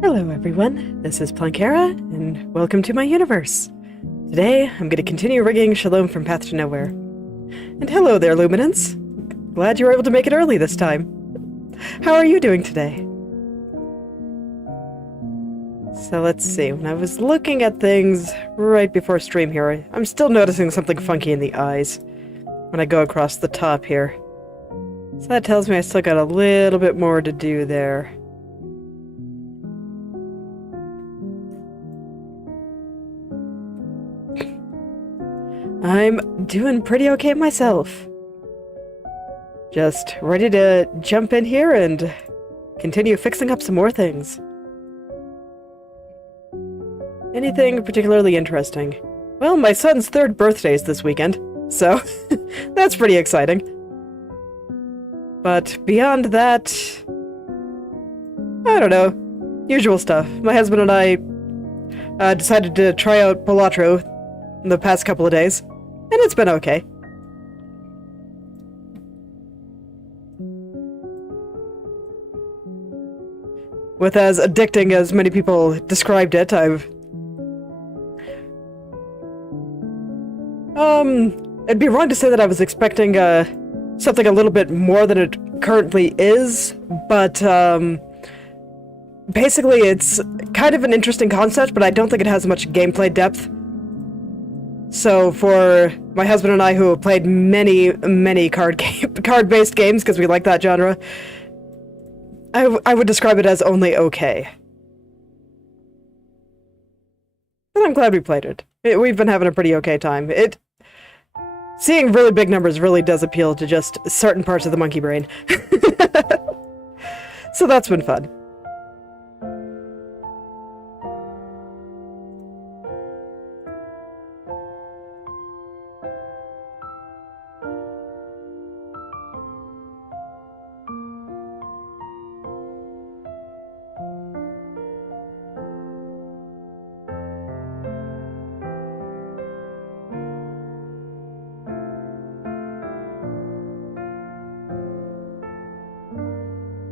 Hello everyone, this is Plankera, and welcome to my universe. Today, I'm going to continue rigging Shalom from Path to Nowhere. And hello there, Luminance. Glad you were able to make it early this time. How are you doing today? So let's see, when I was looking at things right before stream here, I'm still noticing something funky in the eyes when I go across the top here. So that tells me I still got a little bit more to do there. I'm doing pretty okay myself. Just ready to jump in here and continue fixing up some more things. Anything particularly interesting? Well, my son's 3rd birthday is this weekend, so that's pretty exciting. But beyond that, I don't know. Usual stuff. My husband and I decided to try out Balatro in the past couple of days, and it's been okay. With as addicting as many people described it, it'd be wrong to say that I was expecting, something a little bit more than it currently is, but, basically it's kind of an interesting concept, but I don't think it has much gameplay depth. So for my husband and I, who have played many card-based games, because we like that genre, I would describe it as only okay. And I'm glad we played it. We've been having a pretty okay time. Seeing really big numbers really does appeal to just certain parts of the monkey brain. So that's been fun.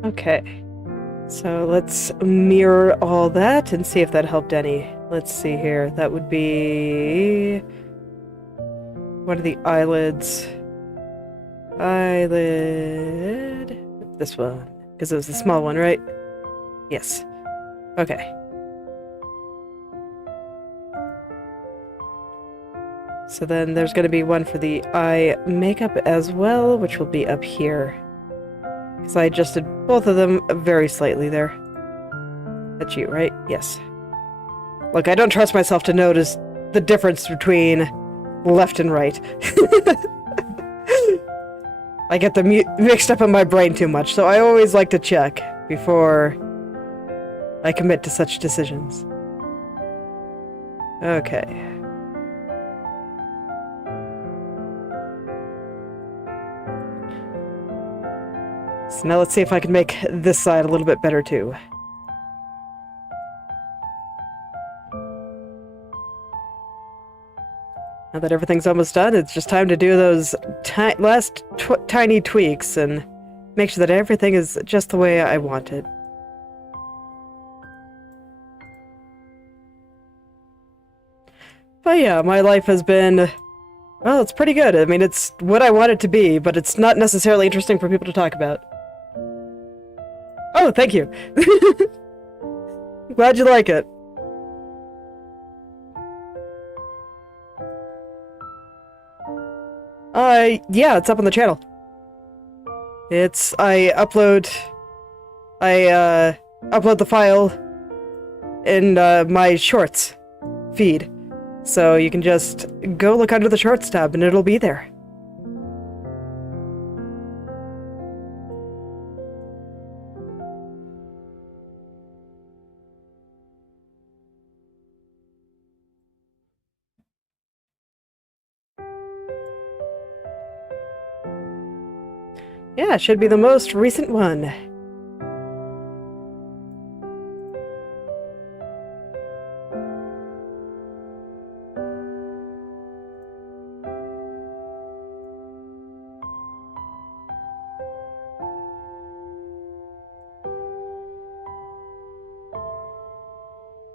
Okay, so let's mirror all that and see if that helped any. Let's see here. That would be one of the eyelids. Eyelid. This one, because it was the small one, right? Yes. Okay. So then there's going to be one for the eye makeup as well, which will be up here. Because I adjusted both of them very slightly there. That's you, right? Yes. Look, I don't trust myself to notice the difference between left and right. I get them mixed up in my brain too much, so I always like to check before I commit to such decisions. Okay. So now let's see if I can make this side a little bit better too. Now that everything's almost done, it's just time to do those last tiny tweaks and make sure that everything is just the way I want it. But yeah, my life has been, well, it's pretty good. I mean, it's what I want it to be, but it's not necessarily interesting for people to talk about. Oh, thank you. Glad you like it. Yeah, it's up on the channel. I upload the file in, my Shorts feed. So you can just go look under the Shorts tab and it'll be there. Yeah, it should be the most recent one.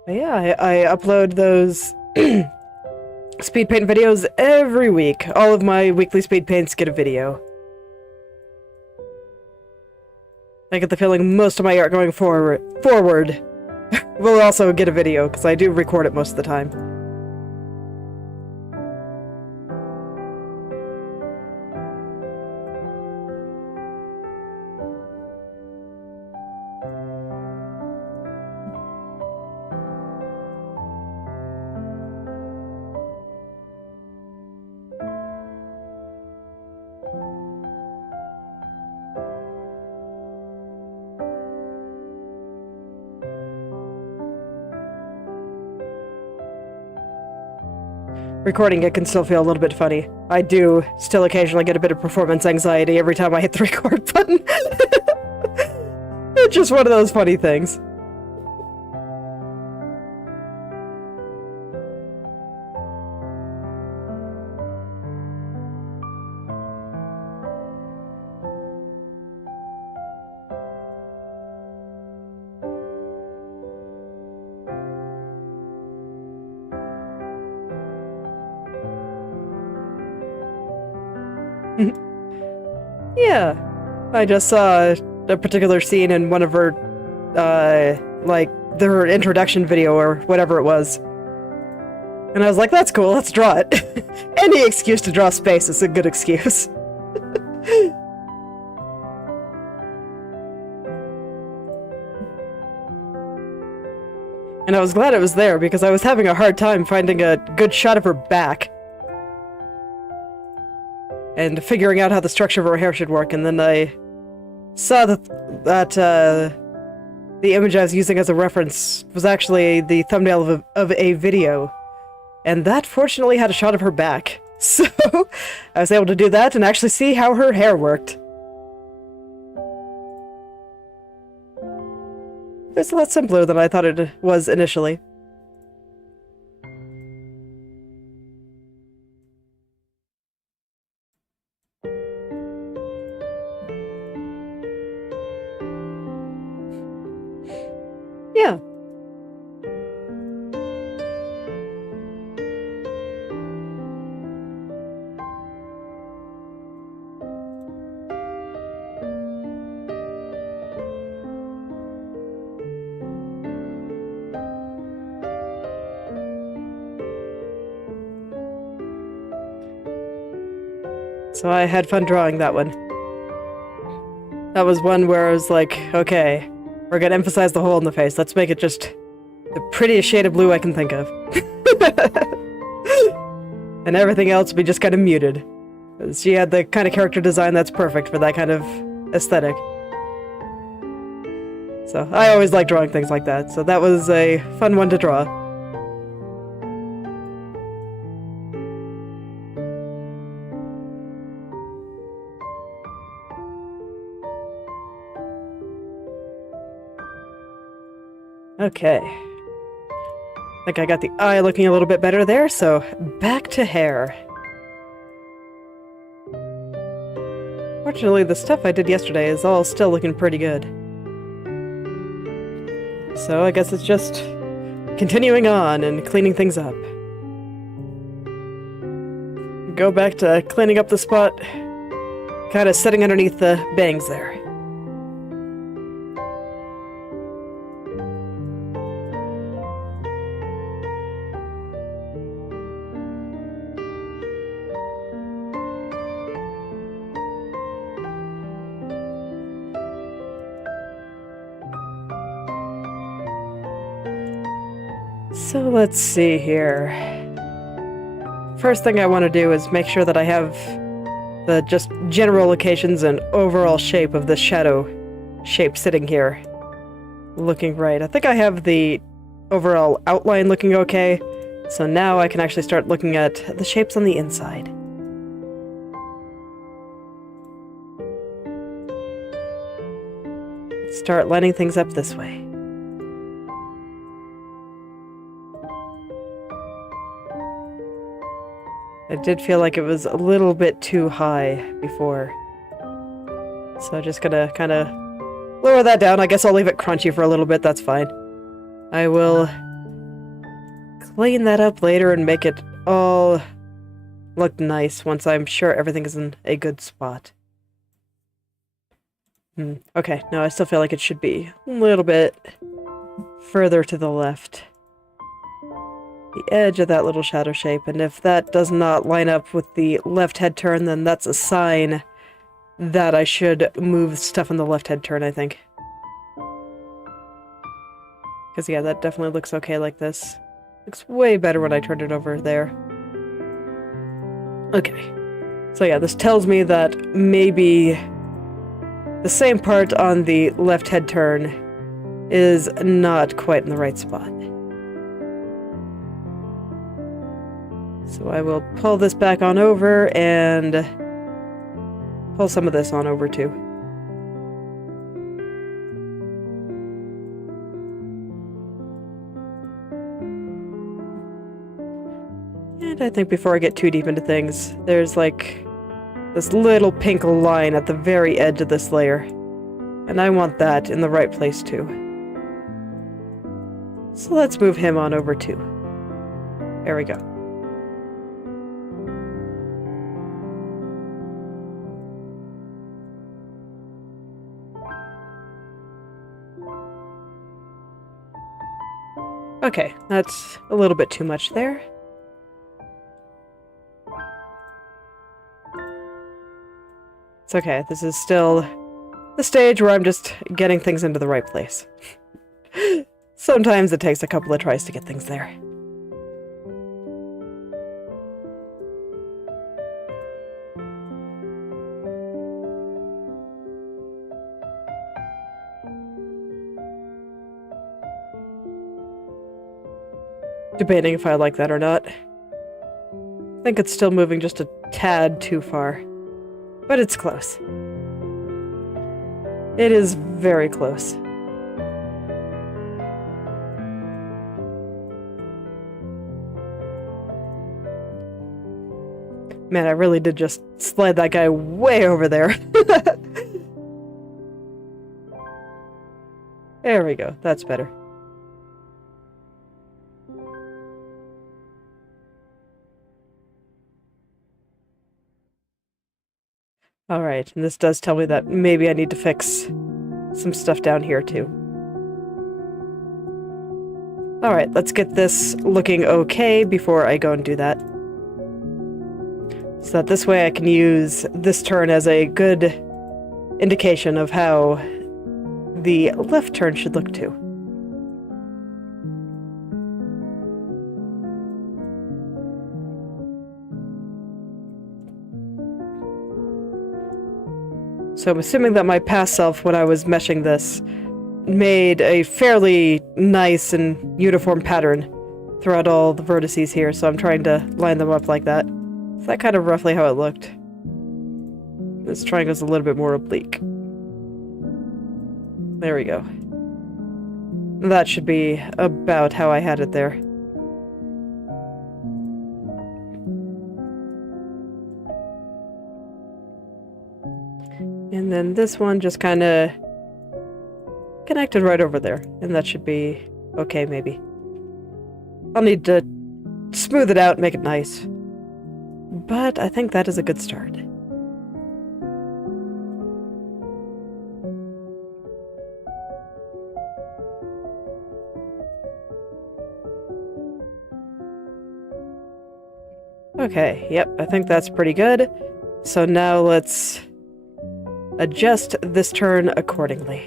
But yeah, I upload those speed paint videos every week. All of my weekly speed paints get a video. I get the feeling most of my art going forward will also get a video, because I do record it most of the time. Recording it can still feel a little bit funny. I do still occasionally get a bit of performance anxiety every time I hit the record button. It's just one of those funny things. Yeah, I just saw a particular scene in one of her, like, her introduction video or whatever it was. And I was like, that's cool, let's draw it. Any excuse to draw space is a good excuse. And I was glad it was there, because I was having a hard time finding a good shot of her back. And figuring out how the structure of her hair should work, and then I saw that the image I was using as a reference was actually the thumbnail of a video. And that fortunately had a shot of her back. So I was able to do that and actually see how her hair worked. It's a lot simpler than I thought it was initially. Yeah. So I had fun drawing that one. That was one where I was like, okay, we're gonna emphasize the hole in the face. Let's make it just the prettiest shade of blue I can think of. And everything else will be just kind of muted. She had the kind of character design that's perfect for that kind of aesthetic. So I always like drawing things like that, so that was a fun one to draw. Okay. I think I got the eye looking a little bit better there, so back to hair. Fortunately, the stuff I did yesterday is all still looking pretty good. So I guess it's just continuing on and cleaning things up. Go back to cleaning up the spot, kind of sitting underneath the bangs there. So let's see here. First thing I want to do is make sure that I have the just general locations and overall shape of the shadow shape sitting here looking right. I think I have the overall outline looking okay, so now I can actually start looking at the shapes on the inside. Start lining things up this way. I did feel like it was a little bit too high before. So I'm just gonna kind of lower that down. I guess I'll leave it crunchy for a little bit, that's fine. I will clean that up later and make it all look nice once I'm sure everything is in a good spot. Okay, no, I still feel like it should be a little bit further to the left. The edge of that little shadow shape, and if that does not line up with the left head turn, then that's a sign that I should move stuff on the left head turn, I think. Because, yeah, that definitely looks okay like this. Looks way better when I turned it over there. Okay. So, yeah, this tells me that maybe the same part on the left head turn is not quite in the right spot. So I will pull this back on over and pull some of this on over too. And I think before I get too deep into things, there's like this little pink line at the very edge of this layer. And I want that in the right place too. So let's move him on over too. There we go. Okay, that's a little bit too much there. It's okay, this is still the stage where I'm just getting things into the right place. Sometimes it takes a couple of tries to get things there. Debating if I like that or not. I think it's still moving just a tad too far. But it's close. It is very close. Man, I really did just slide that guy way over there. There we go. That's better. Alright, and this does tell me that maybe I need to fix some stuff down here too. Alright, let's get this looking okay before I go and do that. So that this way I can use this turn as a good indication of how the left turn should look too. So I'm assuming that my past self, when I was meshing this, made a fairly nice and uniform pattern throughout all the vertices here, so I'm trying to line them up like that. Is that kind of roughly how it looked? This triangle's a little bit more oblique. There we go. That should be about how I had it there. And then this one just kind of connected right over there. And that should be okay, maybe. I'll need to smooth it out, make it nice. But I think that is a good start. Okay, yep, I think that's pretty good. So now let's adjust this turn accordingly.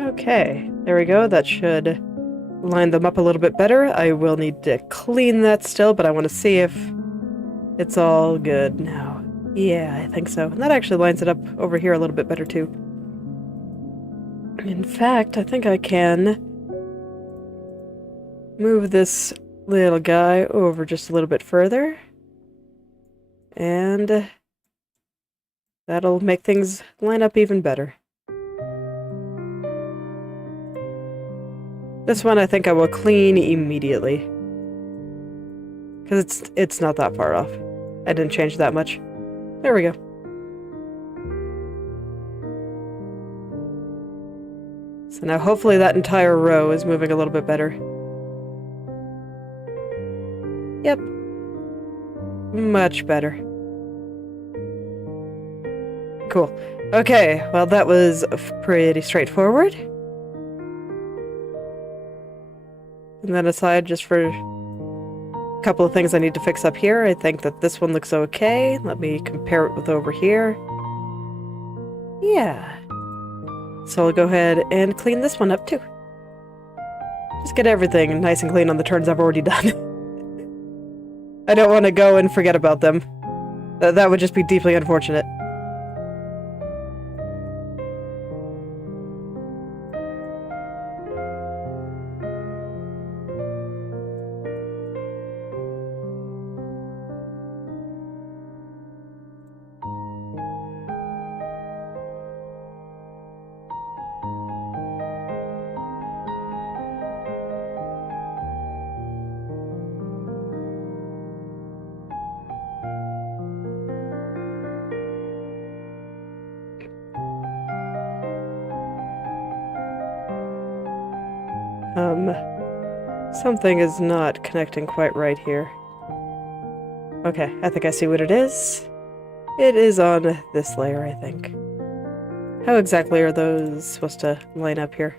Okay, there we go. That should line them up a little bit better. I will need to clean that still, but I want to see if it's all good now. Yeah, I think so. And that actually lines it up over here a little bit better too. In fact, I think I can move this little guy over just a little bit further. And that'll make things line up even better. This one I think I will clean immediately. Because it's not that far off. I didn't change that much. There we go. So now hopefully that entire row is moving a little bit better. Yep. Much better. Cool. Okay, well that was pretty straightforward. And then aside just for a couple of things I need to fix up here, I think that this one looks okay. Let me compare it with over here. Yeah. So I'll go ahead and clean this one up too. Just get everything nice and clean on the turns I've already done. I don't want to go and forget about them. That would just be deeply unfortunate. Something is not connecting quite right here. Okay, I think I see what it is. It is on this layer, I think. How exactly are those supposed to line up here?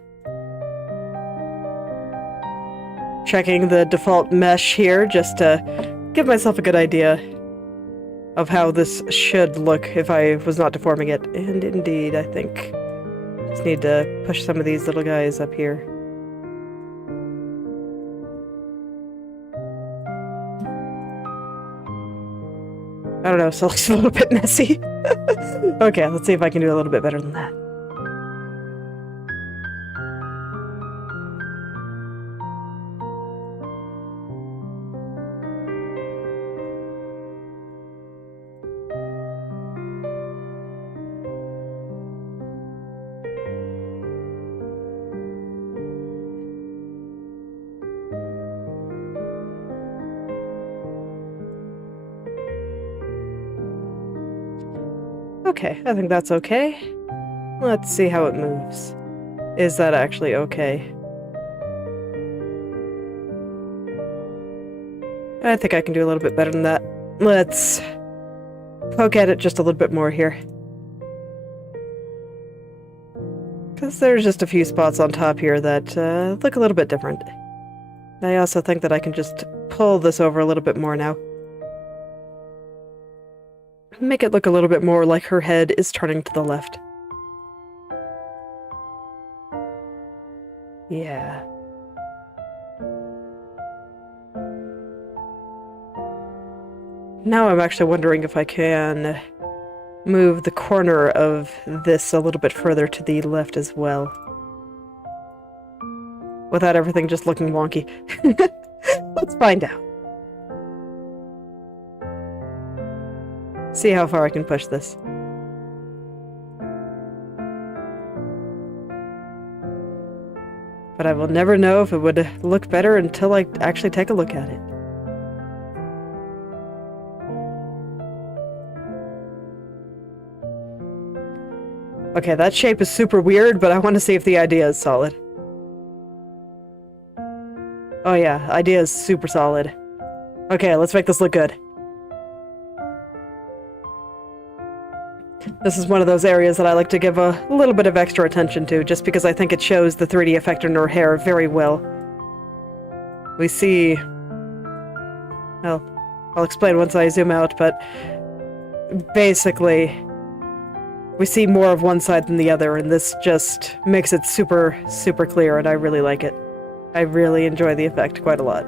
Checking the default mesh here just to give myself a good idea of how this should look if I was not deforming it. And indeed, I think just need to push some of these little guys up here. I don't know, so it looks a little bit messy. Okay, let's see if I can do a little bit better than that. Okay, I think that's okay. Let's see how it moves. Is that actually okay? I think I can do a little bit better than that. Let's poke at it just a little bit more here. Because there's just a few spots on top here that look a little bit different. I also think that I can just pull this over a little bit more now. Make it look a little bit more like her head is turning to the left. Yeah. Now I'm actually wondering if I can move the corner of this a little bit further to the left as well. Without everything just looking wonky. Let's find out. See how far I can push this. But I will never know if it would look better until I actually take a look at it. Okay, that shape is super weird, but I want to see if the idea is solid. Oh yeah, idea is super solid. Okay, let's make this look good. This is one of those areas that I like to give a little bit of extra attention to, just because I think it shows the 3D effect in her hair very well. We see... Well, I'll explain once I zoom out, but basically, we see more of one side than the other, and this just makes it super, super clear, and I really like it. I really enjoy the effect quite a lot.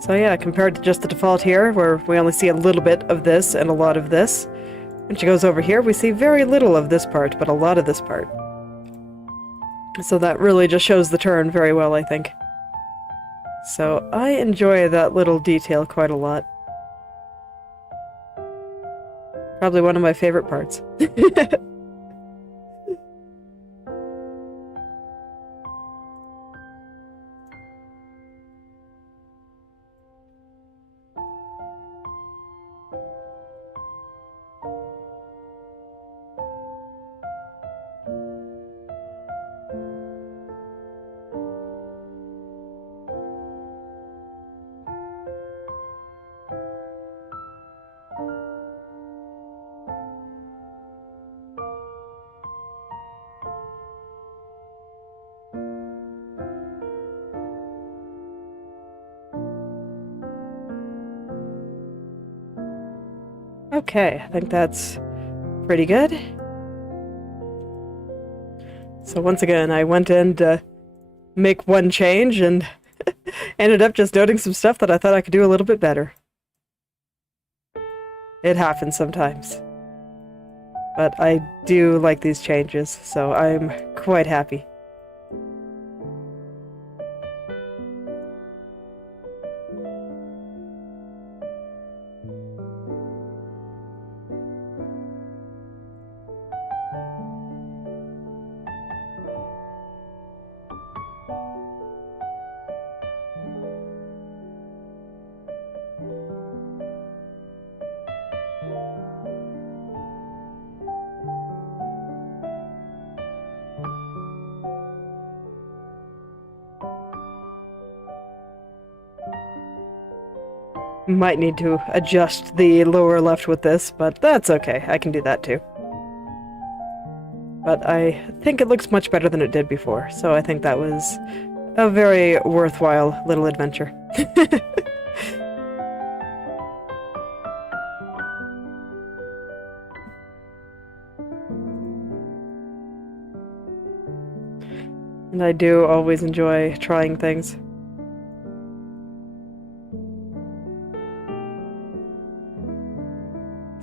So yeah, compared to just the default here, where we only see a little bit of this and a lot of this, when she goes over here, we see very little of this part, but a lot of this part. So that really just shows the turn very well, I think. So I enjoy that little detail quite a lot. Probably one of my favorite parts. Okay, I think that's pretty good. So once again, I went in to make one change and ended up just noting some stuff that I thought I could do a little bit better. It happens sometimes. But I do like these changes, so I'm quite happy. Might need to adjust the lower left with this, but that's okay. I can do that too. But I think it looks much better than it did before, so I think that was a very worthwhile little adventure. And I do always enjoy trying things.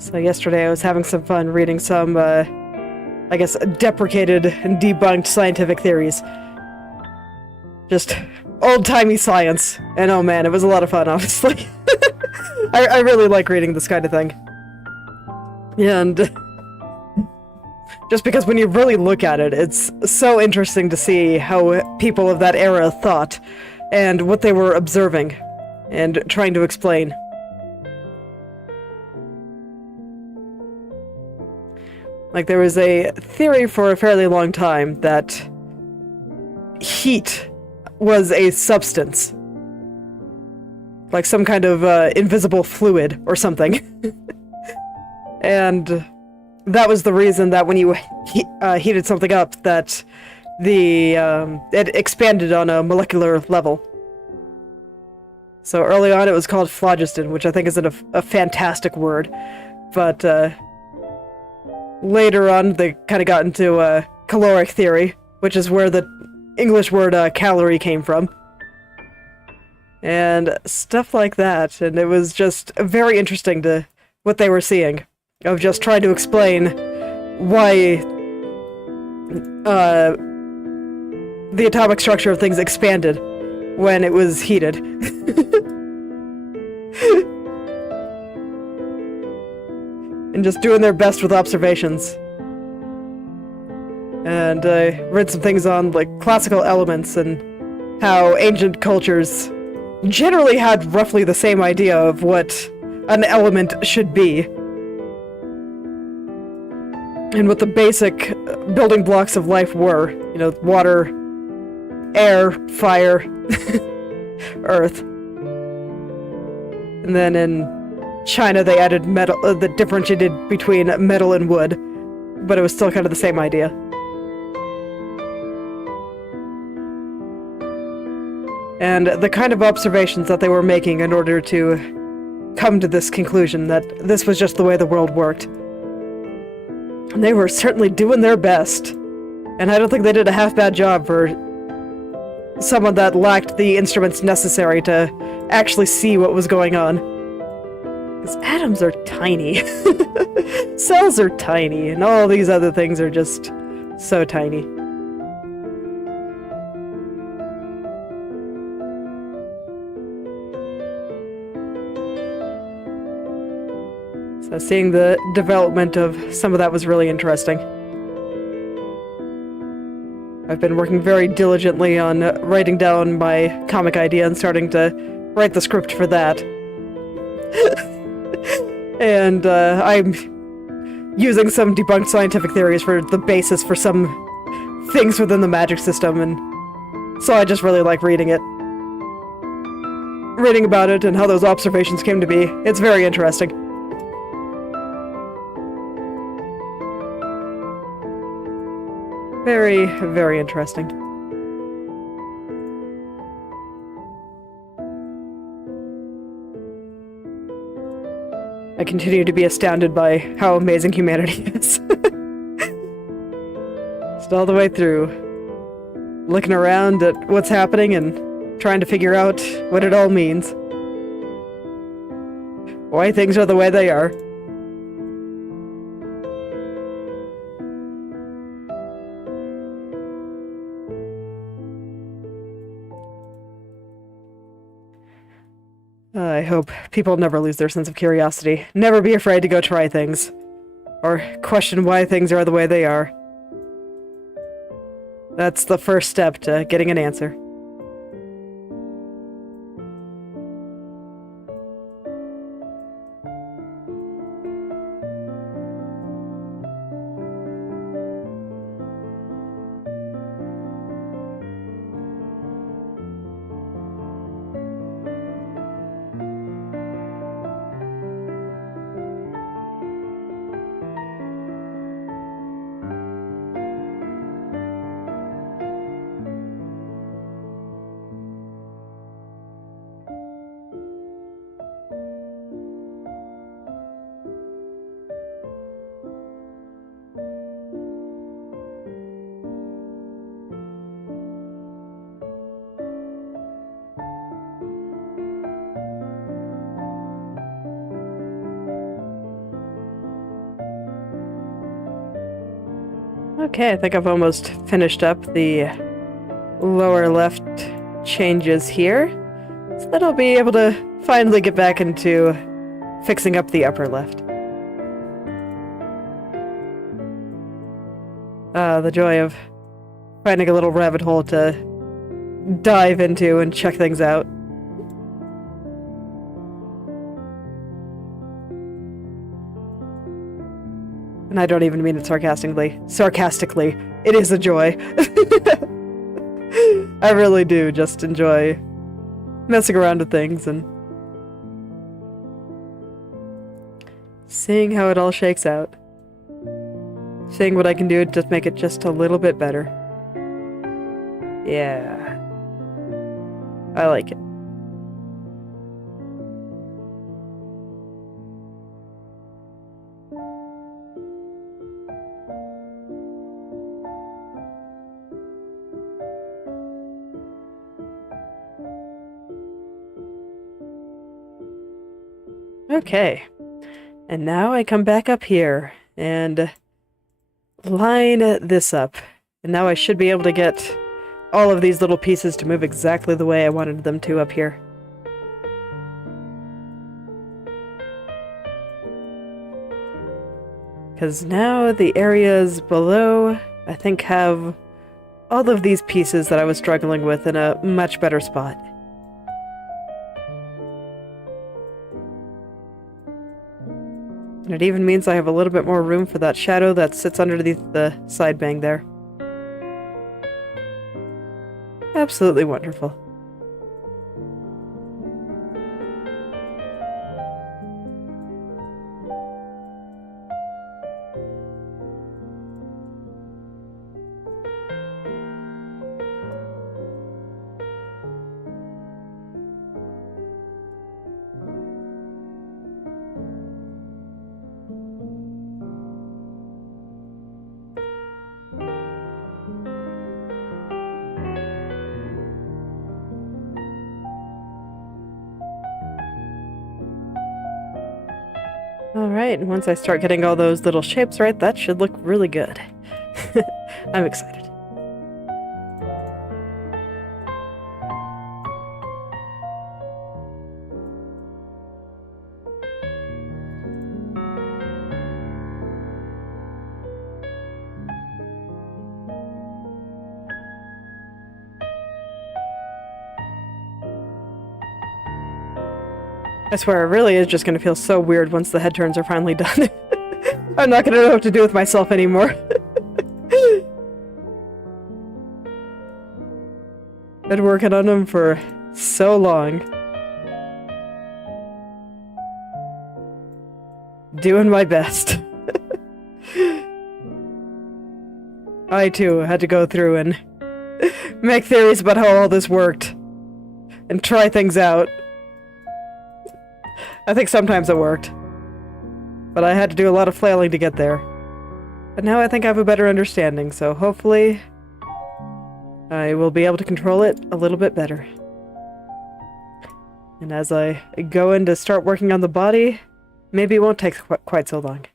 So yesterday I was having some fun reading some, I guess, deprecated and debunked scientific theories. Just old-timey science. And oh man, it was a lot of fun, honestly. I really like reading this kind of thing. And just because when you really look at it, it's so interesting to see how people of that era thought and what they were observing and trying to explain. Like, there was a theory for a fairly long time that heat was a substance. Like some kind of invisible fluid or something. And that was the reason that when you heated something up, that it expanded on a molecular level. So early on it was called phlogiston, which I think is a fantastic word. But later on, they kind of got into caloric theory, which is where the English word calorie came from. And stuff like that. And it was just very interesting to what they were seeing. Of just trying to explain why the atomic structure of things expanded when it was heated. And just doing their best with observations. And I read some things on, like, classical elements and how ancient cultures generally had roughly the same idea of what an element should be. And what the basic building blocks of life were. You know, water, air, fire, earth. And then in China they added metal, that differentiated between metal and wood, but it was still kind of the same idea. And the kind of observations that they were making in order to come to this conclusion that this was just the way the world worked. And they were certainly doing their best. And I don't think they did a half-bad job for someone that lacked the instruments necessary to actually see what was going on. Because atoms are tiny. Cells are tiny, and all these other things are just so tiny. So seeing the development of some of that was really interesting. I've been working very diligently on writing down my comic idea and starting to write the script for that. And I'm using some debunked scientific theories for the basis for some things within the magic system, and so I just really like reading it. Reading about it and how those observations came to be. It's very interesting. Very, very interesting. I continue to be astounded by how amazing humanity is. Just all the way through. Looking around at what's happening and trying to figure out what it all means. Why things are the way they are. I hope people never lose their sense of curiosity. Never be afraid to go try things. Or question why things are the way they are. That's the first step to getting an answer. Okay, I think I've almost finished up the lower left changes here. So that I'll be able to finally get back into fixing up the upper left. The joy of finding a little rabbit hole to dive into and check things out. And I don't even mean it sarcastically. Sarcastically, it is a joy. I really do just enjoy messing around with things and seeing how it all shakes out. Seeing what I can do to make it just a little bit better. Yeah. I like it. Okay, and now I come back up here and line this up. And now I should be able to get all of these little pieces to move exactly the way I wanted them to up here. Because now the areas below, I think, have all of these pieces that I was struggling with in a much better spot. And it even means I have a little bit more room for that shadow that sits underneath the side bang there. Absolutely wonderful. Alright, and once I start getting all those little shapes right, that should look really good. I'm excited. I swear, it really is just gonna feel so weird once the head turns are finally done. I'm not gonna know what to do with myself anymore. Been working on them for so long. Doing my best. I too had to go through and make theories about how all this worked. And try things out. I think sometimes it worked. But I had to do a lot of flailing to get there. But now I think I have a better understanding, so hopefully I will be able to control it a little bit better. And as I go in to start working on the body, maybe it won't take quite so long.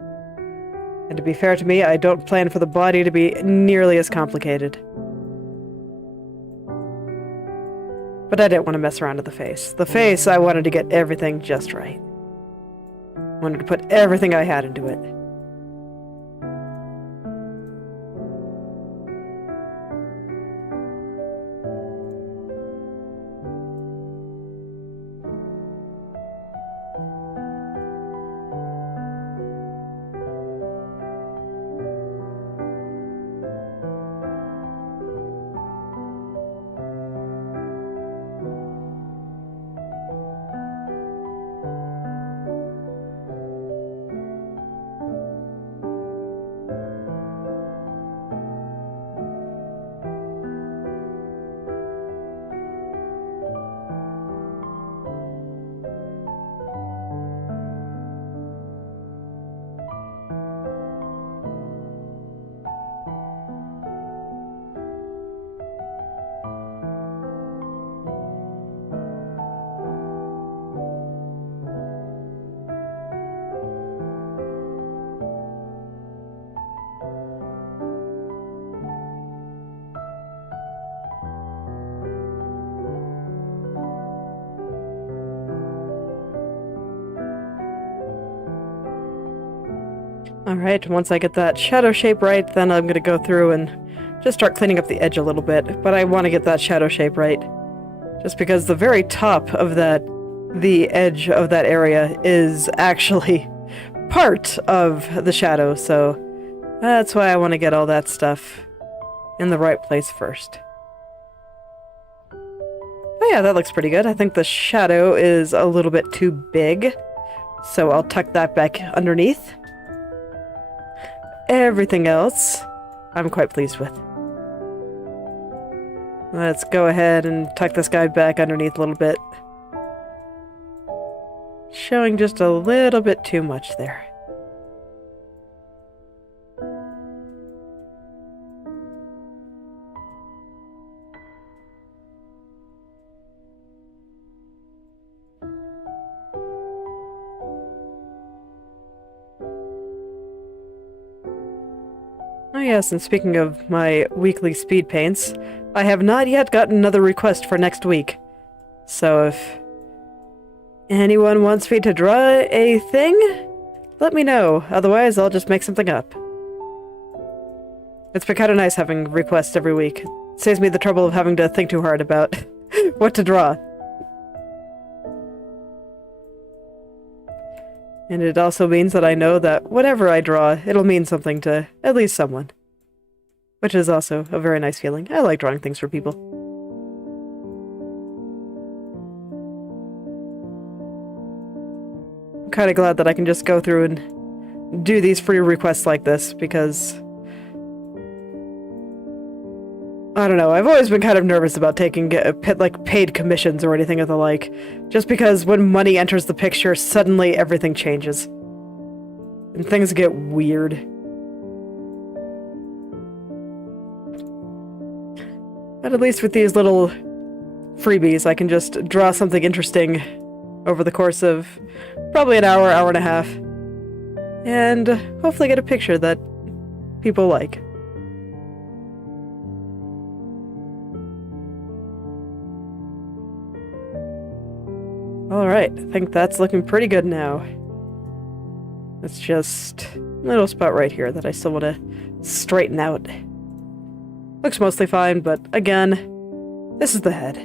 And to be fair to me, I don't plan for the body to be nearly as complicated. But I didn't want to mess around with the face. The face, I wanted to get everything just right. Wanted to put everything I had into it. Alright, once I get that shadow shape right, then I'm gonna go through and just start cleaning up the edge a little bit. But I want to get that shadow shape right. Just because the very top of the edge of that area is actually part of the shadow, so that's why I want to get all that stuff in the right place first. Oh yeah, that looks pretty good. I think the shadow is a little bit too big, so I'll tuck that back underneath. Everything else, I'm quite pleased with. Let's go ahead and tuck this guy back underneath a little bit. Showing just a little bit too much there. Oh yes, and speaking of my weekly speed paints, I have not yet gotten another request for next week. So if anyone wants me to draw a thing, let me know. Otherwise, I'll just make something up. It's been kind of nice having requests every week. It saves me the trouble of having to think too hard about what to draw. And it also means that I know that whatever I draw, it'll mean something to at least someone. Which is also a very nice feeling. I like drawing things for people. I'm kind of glad that I can just go through and do these free requests like this, because I don't know, I've always been kind of nervous about taking paid commissions or anything of the like, just because when money enters the picture, suddenly everything changes. And things get weird. But at least with these little freebies, I can just draw something interesting over the course of probably an hour, hour and a half, and hopefully get a picture that people like. Alright, I think that's looking pretty good now. It's just a little spot right here that I still want to straighten out. Looks mostly fine, but again, this is the head.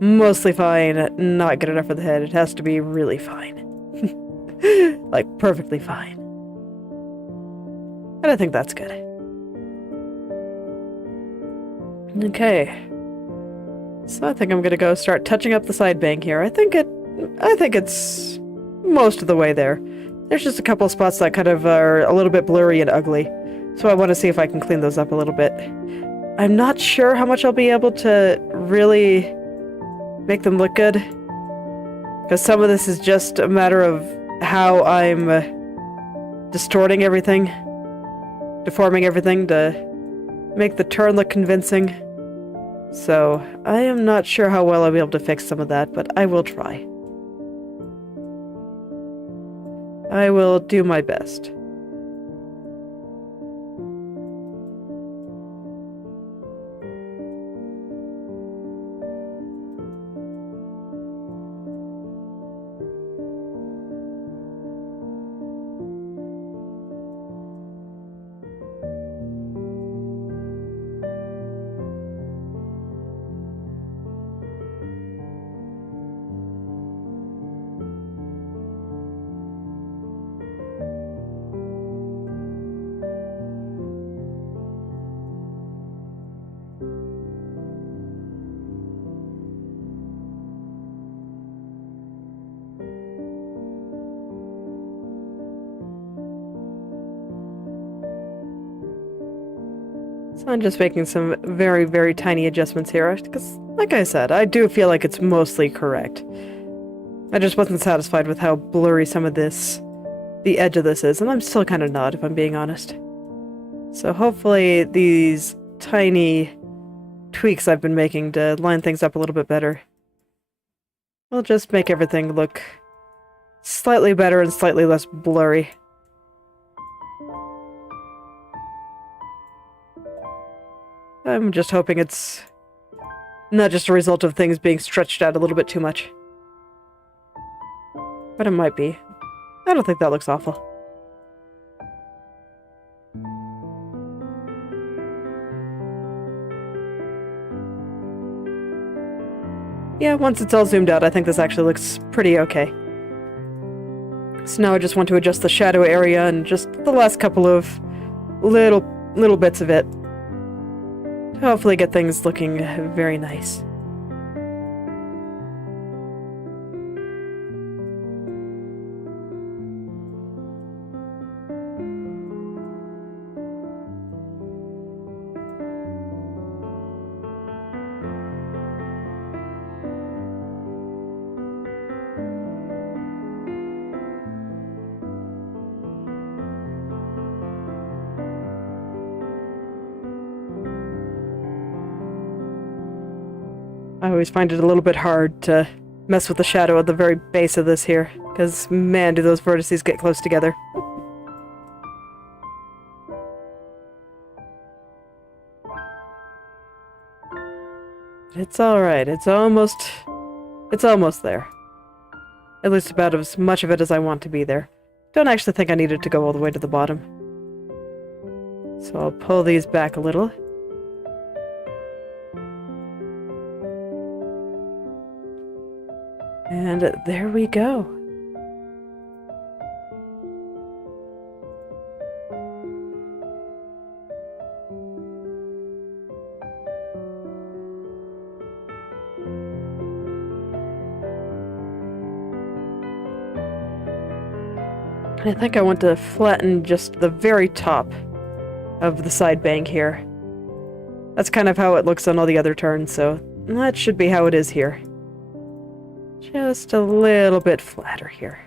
Mostly fine, not good enough for the head. It has to be really fine. Like, perfectly fine. And I think that's good. Okay. So I think I'm gonna go start touching up the side bank here. I think it's most of the way there. There's just a couple of spots that kind of are a little bit blurry and ugly. So I want to see if I can clean those up a little bit. I'm not sure how much I'll be able to really make them look good. Because some of this is just a matter of how I'm distorting everything, deforming everything to make the turn look convincing. So I am not sure how well I'll be able to fix some of that, but I will try. I will do my best. So I'm just making some very, very tiny adjustments here, because, like I said, I do feel like it's mostly correct. I just wasn't satisfied with how blurry some of this, the edge of this is, and I'm still kind of not, if I'm being honest. So hopefully these tiny tweaks I've been making to line things up a little bit better will just make everything look slightly better and slightly less blurry. I'm just hoping it's not just a result of things being stretched out a little bit too much. But it might be. I don't think that looks awful. Yeah, once it's all zoomed out, I think this actually looks pretty okay. So now I just want to adjust the shadow area and just the last couple of little bits of it. Hopefully get things looking very nice. I always find it a little bit hard to mess with the shadow at the very base of this here, because man, do those vertices get close together. It's alright, it's almost there. At least about as much of it as I want to be there. Don't actually think I needed to go all the way to the bottom. So I'll pull these back a little. And there we go. I think I want to flatten just the very top of the side bank here. That's kind of how it looks on all the other turns, so that should be how it is here. Just a little bit flatter here.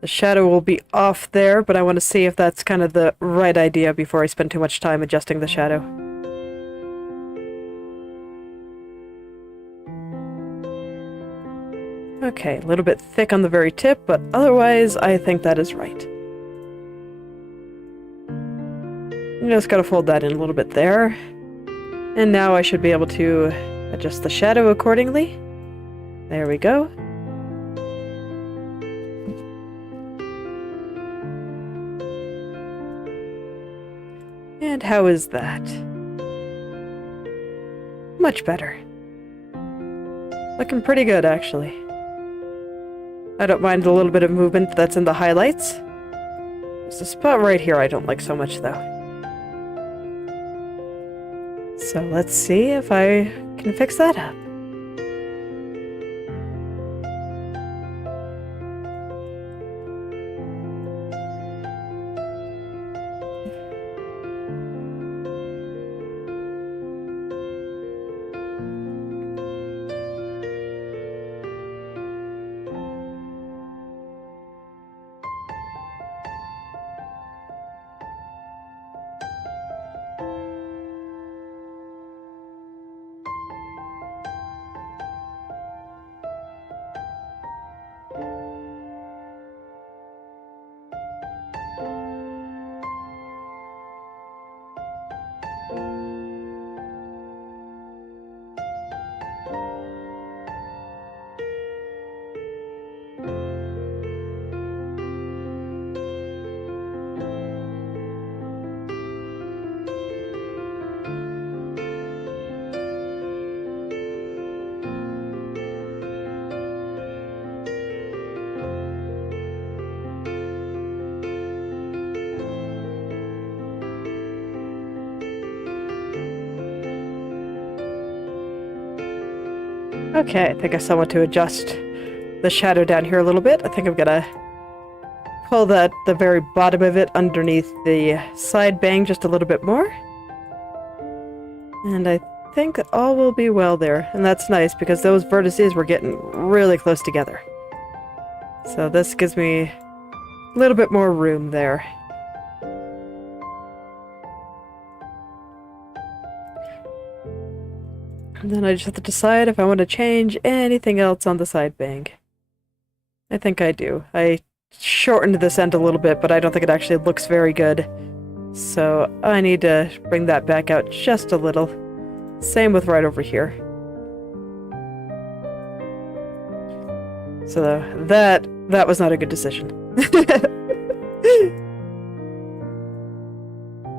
The shadow will be off there, but I want to see if that's kind of the right idea before I spend too much time adjusting the shadow. Okay, a little bit thick on the very tip, but otherwise I think that is right. I'm just gotta fold that in a little bit there. And now I should be able to adjust the shadow accordingly. There we go. And how is that? Much better. Looking pretty good, actually. I don't mind the little bit of movement that's in the highlights. There's a spot right here I don't like so much, though. So let's see if I can fix that up. Okay, I think I still want to adjust the shadow down here a little bit. I think I'm gonna pull the very bottom of it underneath the side bang just a little bit more. And I think all will be well there. And that's nice because those vertices were getting really close together. So this gives me a little bit more room there. And then I just have to decide if I want to change anything else on the side bang. I think I do. I shortened this end a little bit, but I don't think it actually looks very good. So I need to bring that back out just a little. Same with right over here. So that was not a good decision.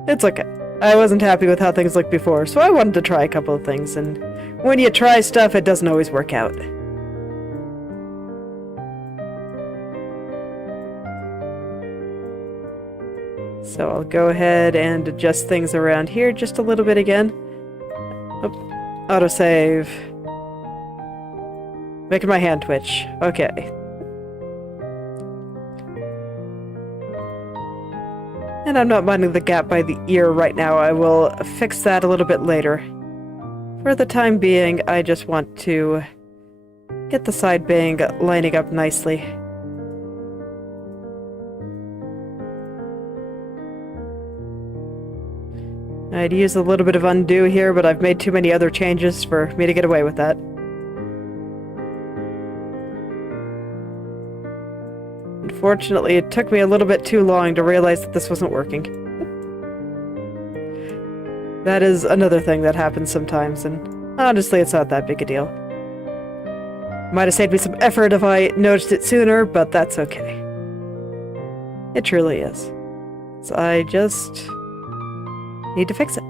It's okay. I wasn't happy with how things looked before, so I wanted to try a couple of things, and when you try stuff, it doesn't always work out. So I'll go ahead and adjust things around here just a little bit again. Oh, autosave. Making my hand twitch. Okay. And I'm not minding the gap by the ear right now. I will fix that a little bit later. For the time being, I just want to get the side bang lining up nicely. I'd use a little bit of undo here, but I've made too many other changes for me to get away with that. Unfortunately, it took me a little bit too long to realize that this wasn't working. That is another thing that happens sometimes, and honestly, it's not that big a deal. Might have saved me some effort if I noticed it sooner, but that's okay. It truly is. So I just need to fix it.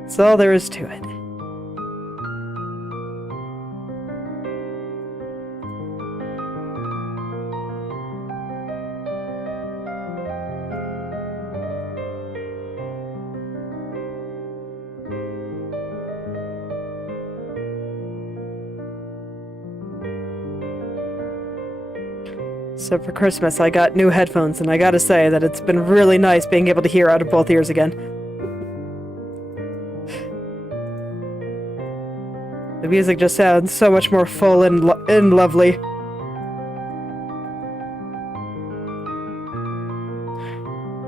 That's all there is to it. So for Christmas, I got new headphones, and I gotta say that it's been really nice being able to hear out of both ears again. The music just sounds so much more full and lovely.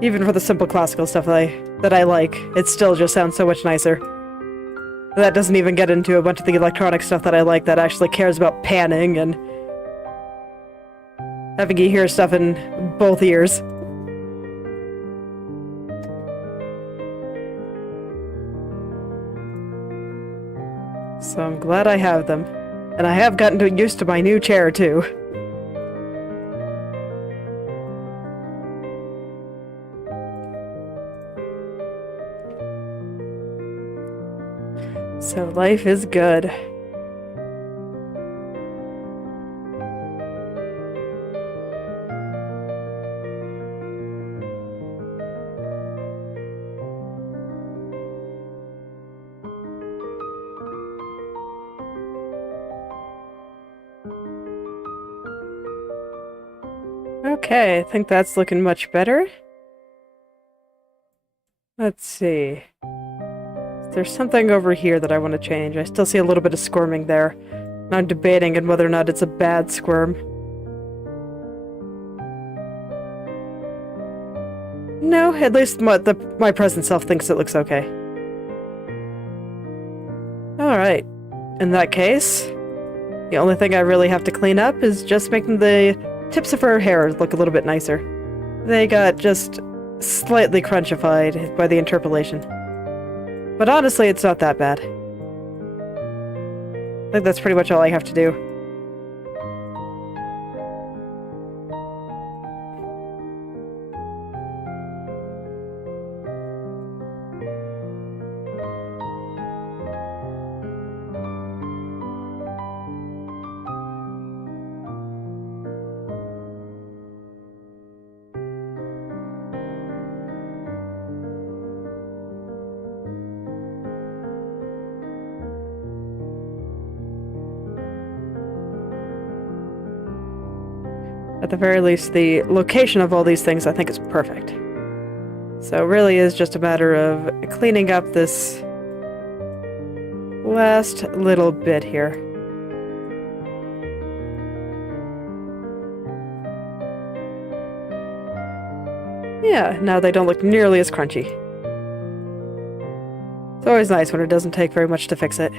Even for the simple classical stuff that I like, it still just sounds so much nicer. That doesn't even get into a bunch of the electronic stuff that I like that actually cares about panning and having you hear stuff in both ears. So I'm glad I have them. And I have gotten used to my new chair, too. So life is good. Okay, I think that's looking much better. Let's see. There's something over here that I want to change. I still see a little bit of squirming there. I'm debating on whether or not it's a bad squirm. No, at least my present self thinks it looks okay. Alright. In that case, the only thing I really have to clean up is just making the tips of her hair look a little bit nicer. They got just slightly crunchified by the interpolation. But honestly, it's not that bad. I think that's pretty much all I have to do. At the very least, the location of all these things I think is perfect. So it really is just a matter of cleaning up this last little bit here. Yeah, now they don't look nearly as crunchy. It's always nice when it doesn't take very much to fix it.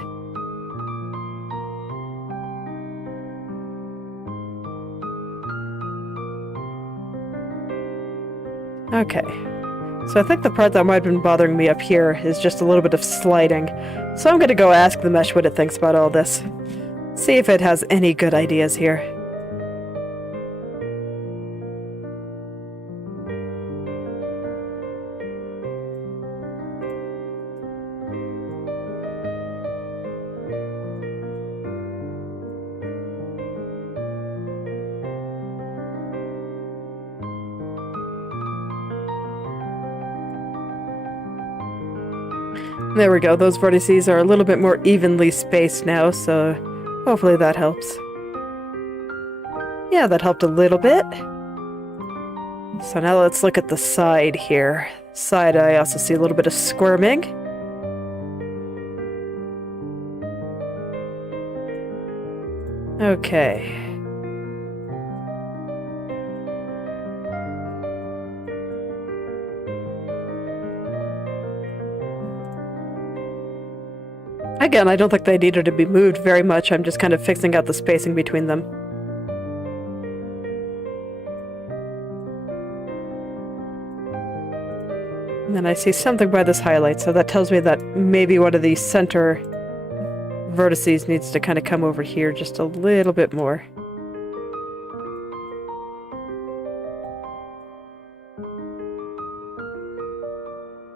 Okay, so I think the part that might have been bothering me up here is just a little bit of sliding. So I'm gonna go ask the mesh what it thinks about all this. See if it has any good ideas here. There we go, those vertices are a little bit more evenly spaced now, so hopefully that helps. Yeah, that helped a little bit. So now let's look at the side here. Side, I also see a little bit of squirming. Okay. Again, I don't think they needed to be moved very much. I'm just kind of fixing out the spacing between them. And then I see something by this highlight, so that tells me that maybe one of these center vertices needs to kind of come over here just a little bit more.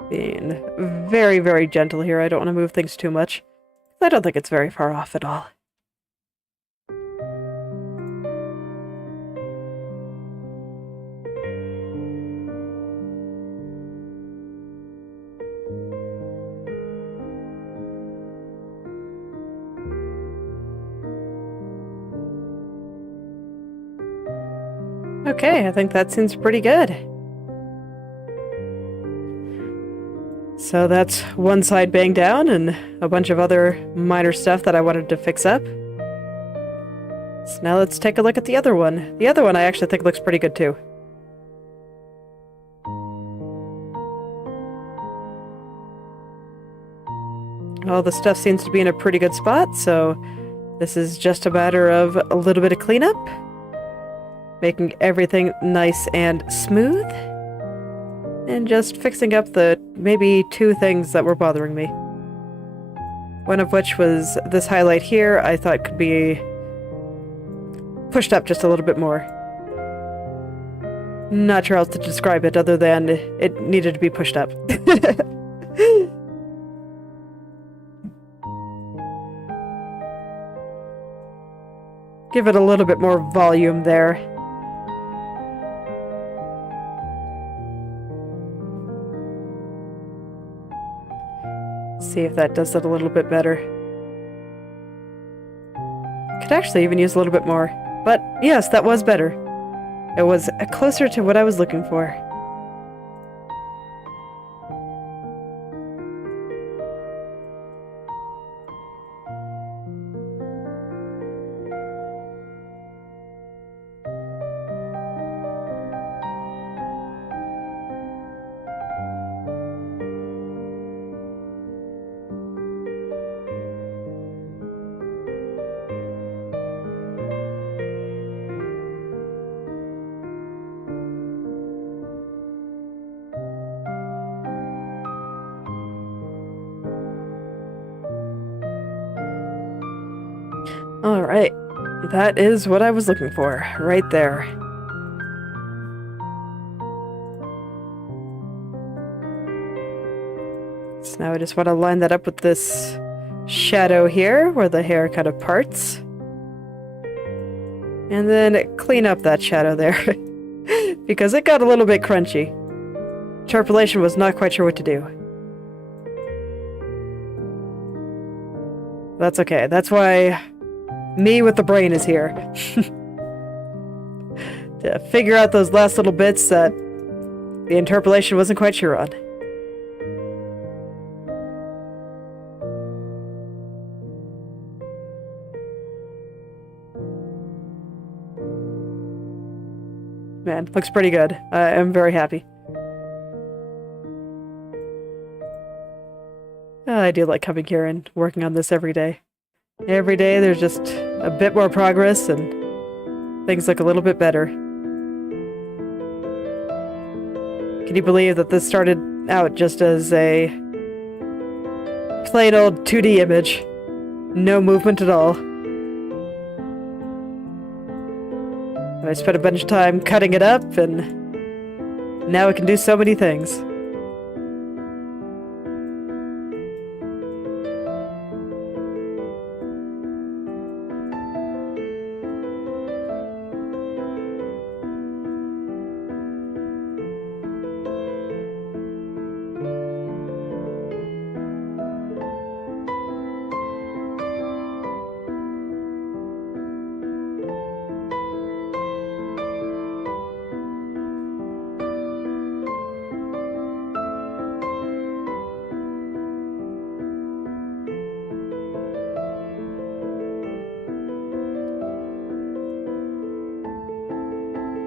Being very, very gentle here. I don't want to move things too much. I don't think it's very far off at all. Okay, I think that seems pretty good. So that's one side banged down and a bunch of other minor stuff that I wanted to fix up. So now let's take a look at the other one. The other one I actually think looks pretty good too. All the stuff seems to be in a pretty good spot, so this is just a matter of a little bit of cleanup, making everything nice and smooth. And just fixing up the maybe two things that were bothering me. One of which was this highlight here, I thought could be pushed up just a little bit more. Not sure how else to describe it other than it needed to be pushed up. give it a little bit more volume there. See if that does it a little bit better. Could actually even use a little bit more. But yes, that was better. It was closer to what I was looking for. Alright, that is what I was looking for, right there. So now I just want to line that up with this shadow here, where the hair kind of parts. And then clean up that shadow there, because it got a little bit crunchy. Interpolation was not quite sure what to do. That's okay, that's why me with the brain is here. To figure out those last little bits that the interpolation wasn't quite sure on. Man, looks pretty good. I'm very happy. I do like coming here and working on this every day. Every day there's just a bit more progress and things look a little bit better. Can you believe that this started out just as a plain old 2D image? No movement at all. I spent a bunch of time cutting it up and now it can do so many things.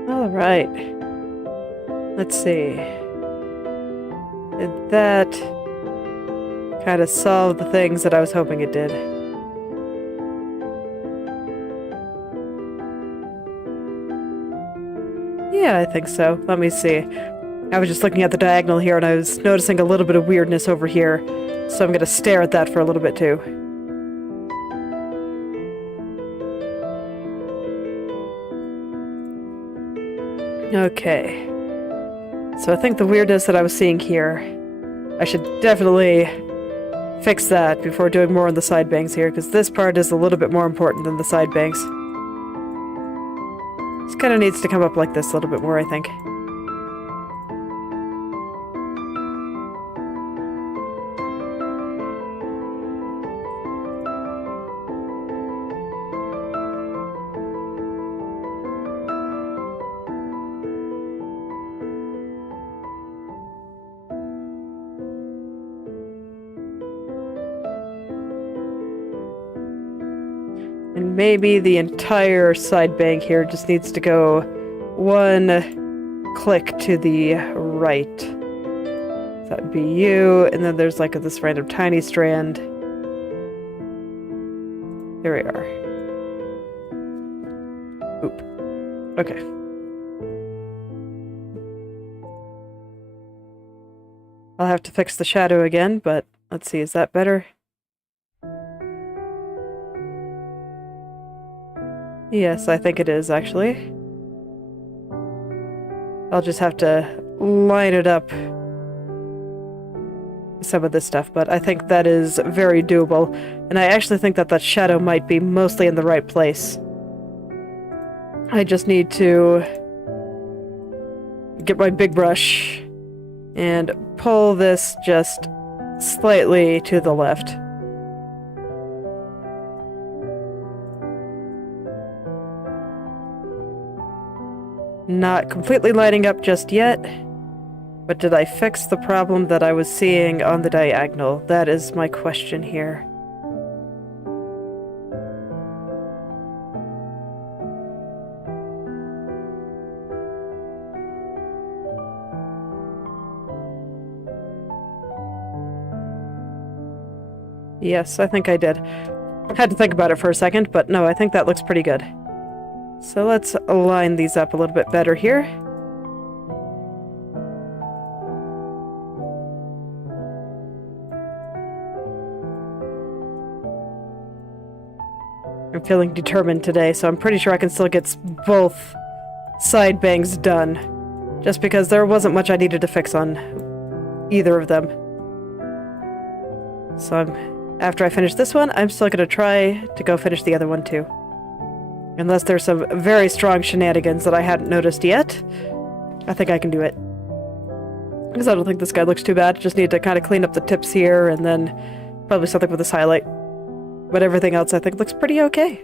Alright. Let's see. Did that kind of solve the things that I was hoping it did? Yeah, I think so. Let me see. I was just looking at the diagonal here and I was noticing a little bit of weirdness over here, so I'm going to stare at that for a little bit too. Okay. So I think the weirdness that I was seeing here, I should definitely fix that before doing more on the side bangs here, because this part is a little bit more important than the side bangs. This kind of needs to come up like this a little bit more, I think. And maybe the entire side bank here just needs to go one click to the right. That would be you, and then there's like this random tiny strand. There we are. Oop. Okay. I'll have to fix the shadow again, but let's see, is that better? Yes, I think it is, actually. I'll just have to line it up with some of this stuff, but I think that is very doable. And I actually think that that shadow might be mostly in the right place. I just need to get my big brush and pull this just slightly to the left. Not completely lining up just yet, but did I fix the problem that I was seeing on the diagonal? That is my question here. Yes, I think I did. Had to think about it for a second, but no, I think that looks pretty good. So let's align these up a little bit better here. I'm feeling determined today, so I'm pretty sure I can still get both side bangs done. Just because there wasn't much I needed to fix on either of them. So after I finish this one, I'm still going to try to go finish the other one too. Unless there's some very strong shenanigans that I hadn't noticed yet, I think I can do it. Because I don't think this guy looks too bad. Just need to kind of clean up the tips here, and then probably something with this highlight. But everything else I think looks pretty okay.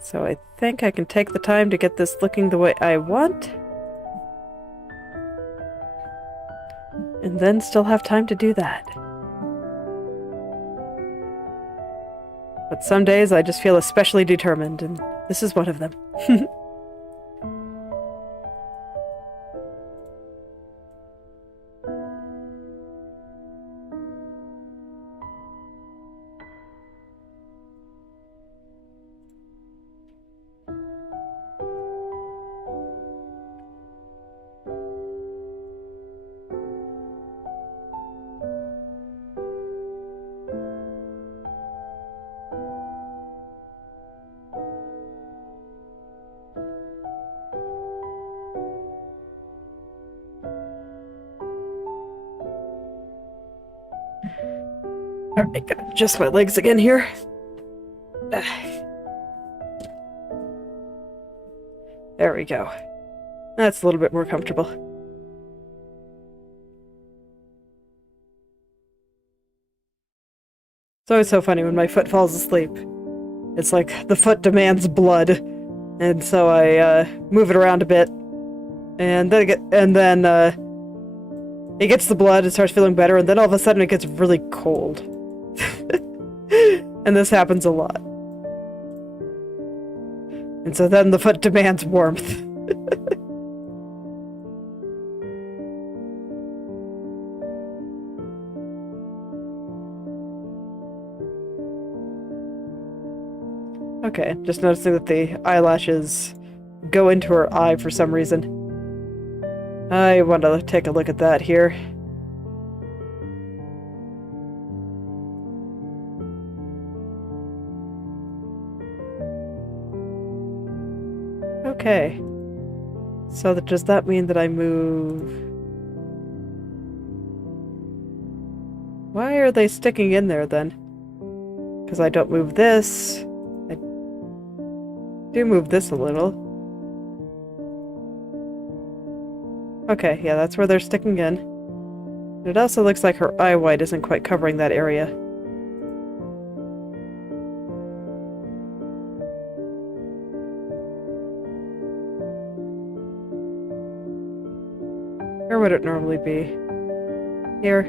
So I think I can take the time to get this looking the way I want. And then still have time to do that. But some days I just feel especially determined, and this is one of them. Alright, gotta adjust my legs again here. There we go. That's a little bit more comfortable. It's always so funny when my foot falls asleep. It's like the foot demands blood, and so I move it around a bit, and then it gets the blood, it starts feeling better, and then all of a sudden it gets really cold. And this happens a lot. And so then the foot demands warmth. Okay, just noticing that the eyelashes go into her eye for some reason. I want to take a look at that here. Okay. So does that mean that I move... Why are they sticking in there then? Because I don't move this. I do move this a little. Okay, yeah, that's where they're sticking in. It also looks like her eye white isn't quite covering that area. Where would it normally be? Here.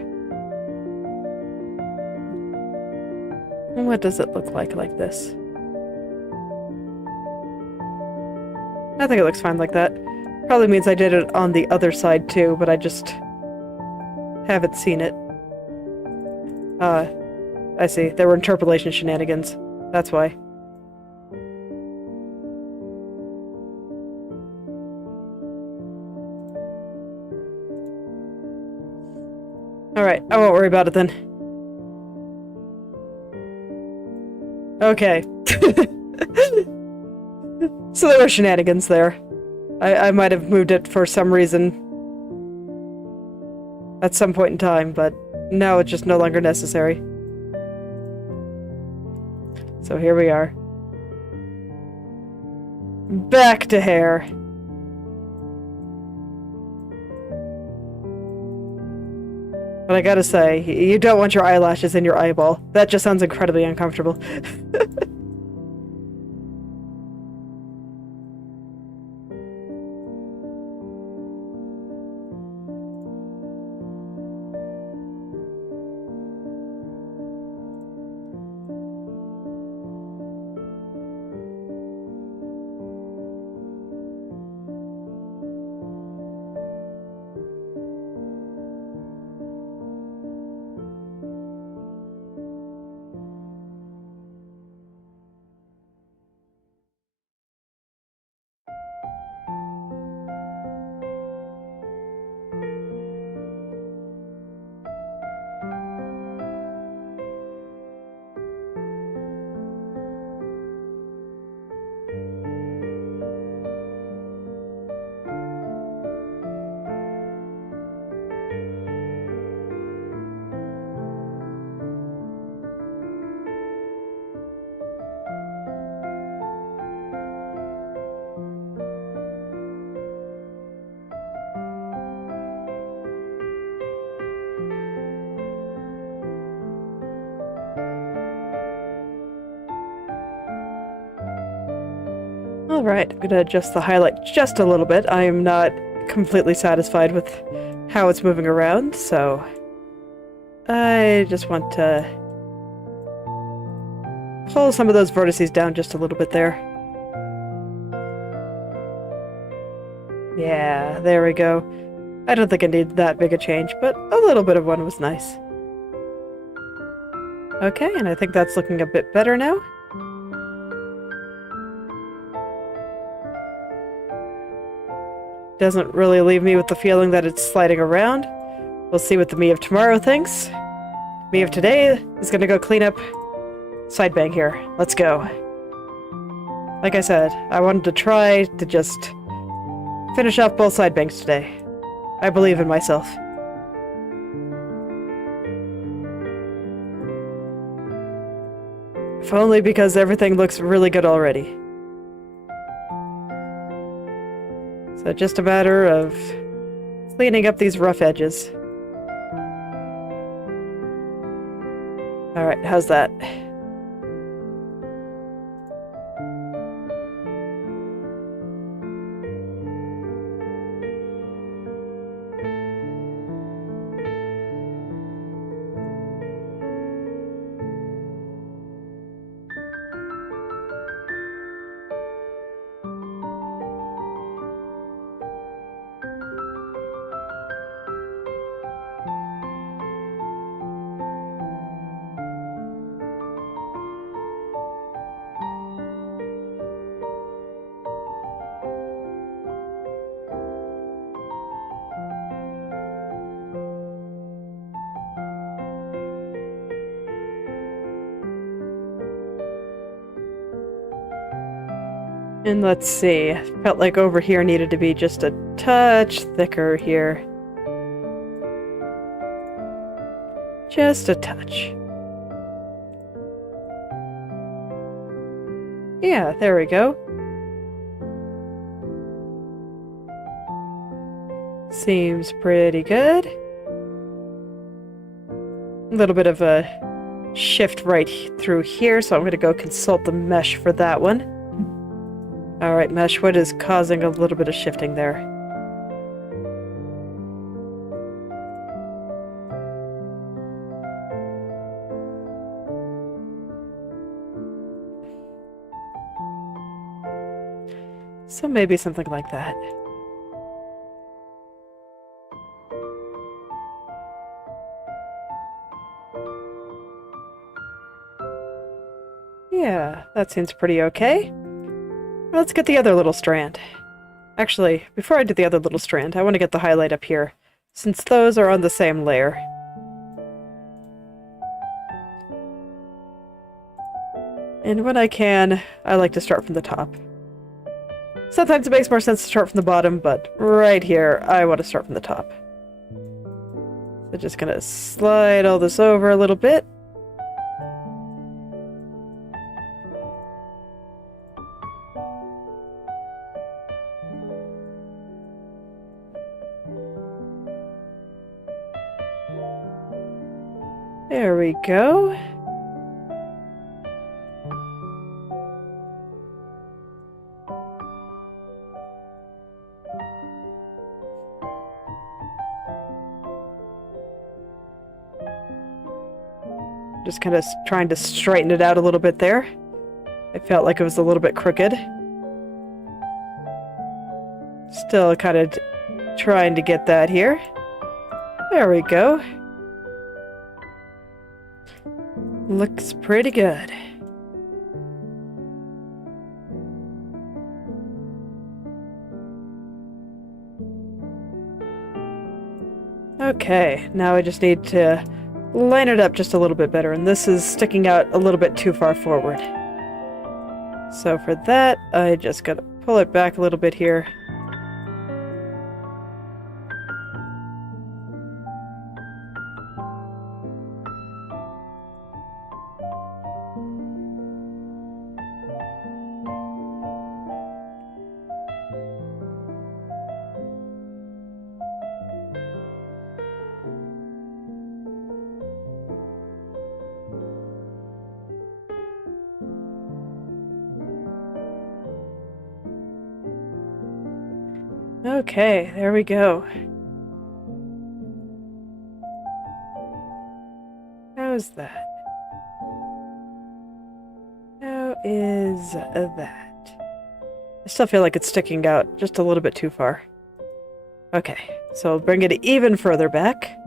And what does it look like this? I think it looks fine like that. Probably means I did it on the other side too, but I just haven't seen it. I see. There were interpolation shenanigans. That's why. Alright, I won't worry about it then. Okay. So there were shenanigans there. I might have moved it for some reason at some point in time, but now it's just no longer necessary. So here we are. Back to hair. But I gotta say, you don't want your eyelashes in your eyeball. That just sounds incredibly uncomfortable. Alright, I'm gonna adjust the highlight just a little bit. I am not completely satisfied with how it's moving around, so I just want to pull some of those vertices down just a little bit there. Yeah, there we go. I don't think I need that big a change, but a little bit of one was nice. Okay, and I think that's looking a bit better now. Doesn't really leave me with the feeling that it's sliding around. We'll see what the me of tomorrow thinks. Me of today is gonna go clean up side bang here. Let's go. Like I said, I wanted to try to just finish off both side bangs today. I believe in myself. If only because everything looks really good already. So just a matter of cleaning up these rough edges. Alright, how's that? And let's see, felt like over here needed to be just a touch thicker here. Just a touch. Yeah, there we go. Seems pretty good. A little bit of a shift right through here, so I'm going to go consult the mesh for that one. Alright, mesh, what is causing a little bit of shifting there? So maybe something like that. Yeah, that seems pretty okay. Let's get the other little strand. Actually, before I do the other little strand, I want to get the highlight up here, since those are on the same layer. And when I can, I like to start from the top. Sometimes it makes more sense to start from the bottom, but right here, I want to start from the top. So just gonna slide all this over a little bit. go. Just kind of trying to straighten it out a little bit there. I felt like it was a little bit crooked. Still kind of trying to get that here. There we go. Looks pretty good. Okay, now I just need to line it up just a little bit better, and this is sticking out a little bit too far forward. So for that, I just gotta pull it back a little bit here. Okay, there we go. How's that? How is that? I still feel like it's sticking out just a little bit too far. Okay, so I'll bring it even further back.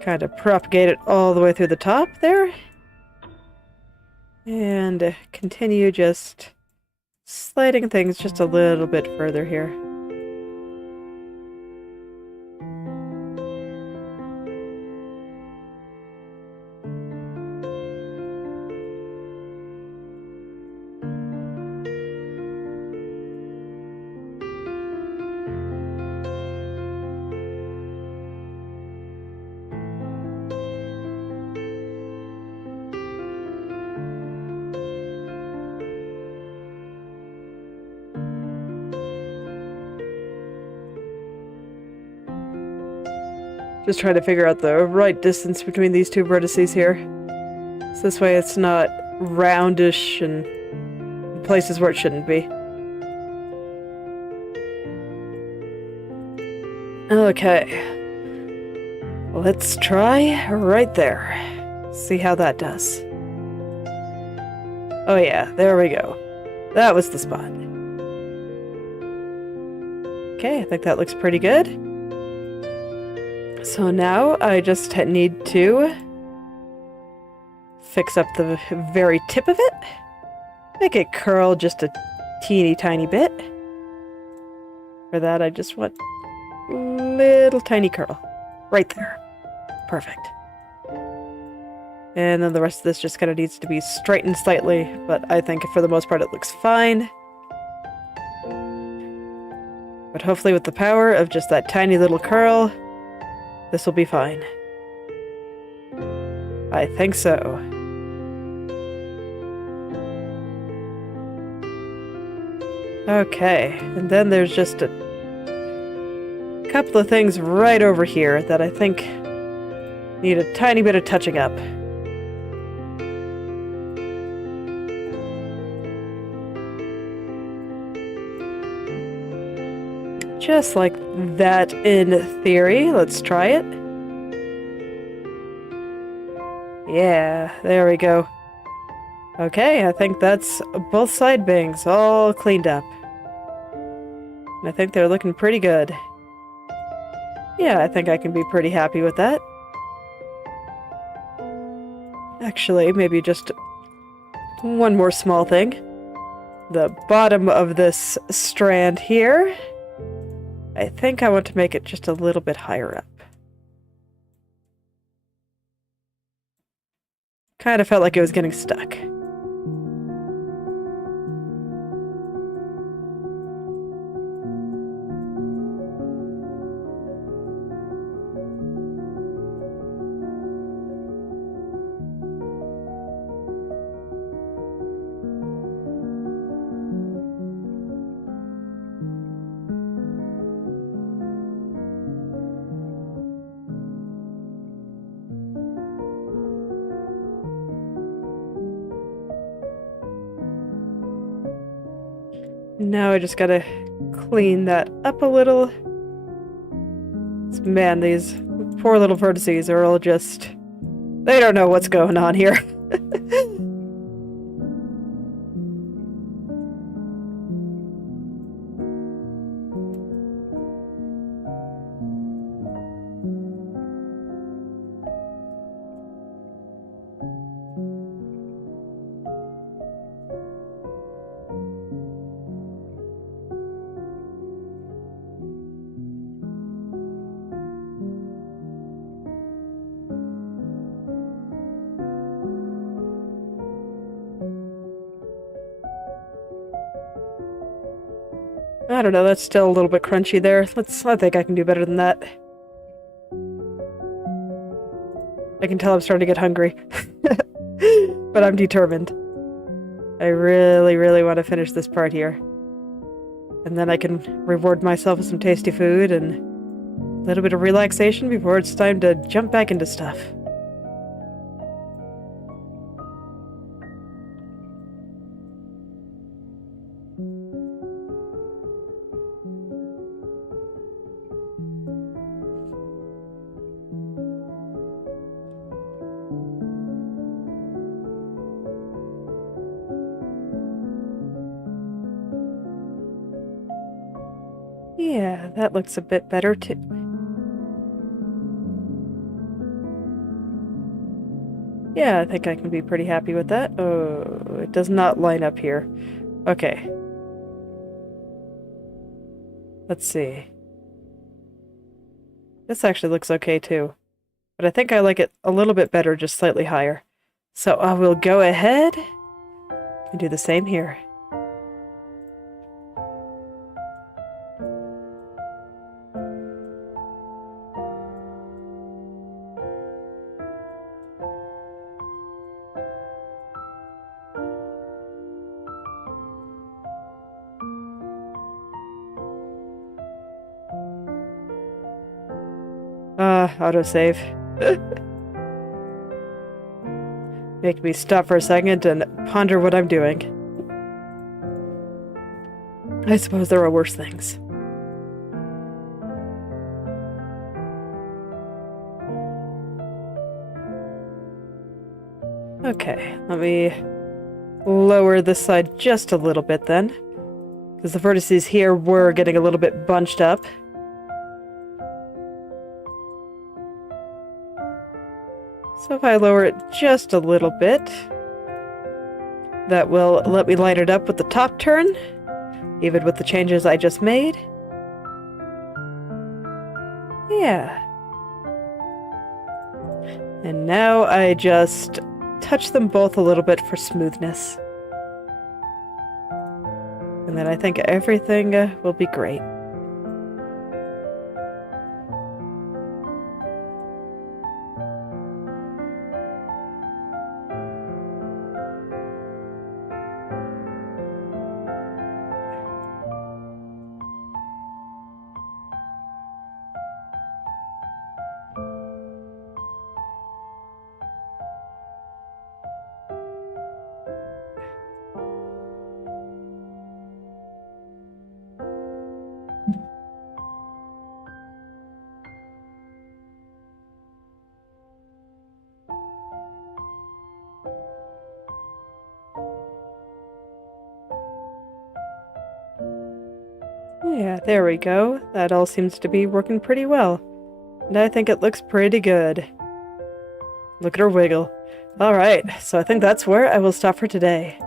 Kind of propagate it all the way through the top there. And continue just sliding things just a little bit further here. Just trying to figure out the right distance between these two vertices here. So this way it's not roundish and places where it shouldn't be. Okay. Let's try right there. See how that does. Oh yeah, there we go. That was the spot. Okay, I think that looks pretty good. So now I just need to fix up the very tip of it. Make it curl just a teeny tiny bit. For that I just want a little tiny curl. Right there. Perfect. And then the rest of this just kind of needs to be straightened slightly, but I think for the most part it looks fine. But hopefully with the power of just that tiny little curl, this will be fine. I think so. Okay, and then there's just a couple of things right over here that I think need a tiny bit of touching up. Just like that in theory. Let's try it. Yeah, there we go. Okay, I think that's both side bangs all cleaned up. And I think they're looking pretty good. Yeah, I think I can be pretty happy with that. Actually, maybe just one more small thing. The bottom of this strand here, I think I want to make it just a little bit higher up. Kind of felt like it was getting stuck. Now I just gotta clean that up a little. Man, these poor little vertices are all just... They don't know what's going on here. I don't know, that's still a little bit crunchy there. I think I can do better than that. I can tell I'm starting to get hungry. But I'm determined. I really, really want to finish this part here. And then I can reward myself with some tasty food and a little bit of relaxation before it's time to jump back into stuff. Yeah, that looks a bit better too. Yeah, I think I can be pretty happy with that. Oh, it does not line up here. Okay. Let's see. This actually looks okay too. But I think I like it a little bit better, just slightly higher. So I will go ahead and do the same here. Autosave. Make me stop for a second and ponder what I'm doing. I suppose there are worse things. Okay, let me lower this side just a little bit then. Because the vertices here were getting a little bit bunched up. So if I lower it just a little bit, that will let me line it up with the top turn, even with the changes I just made. Yeah. And now I just touch them both a little bit for smoothness. And then I think everything will be great. Yeah, there we go. That all seems to be working pretty well. And I think it looks pretty good. Look at her wiggle. Alright, so I think that's where I will stop for today.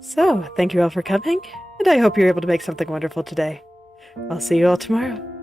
So, thank you all for coming, and I hope you're able to make something wonderful today. I'll see you all tomorrow.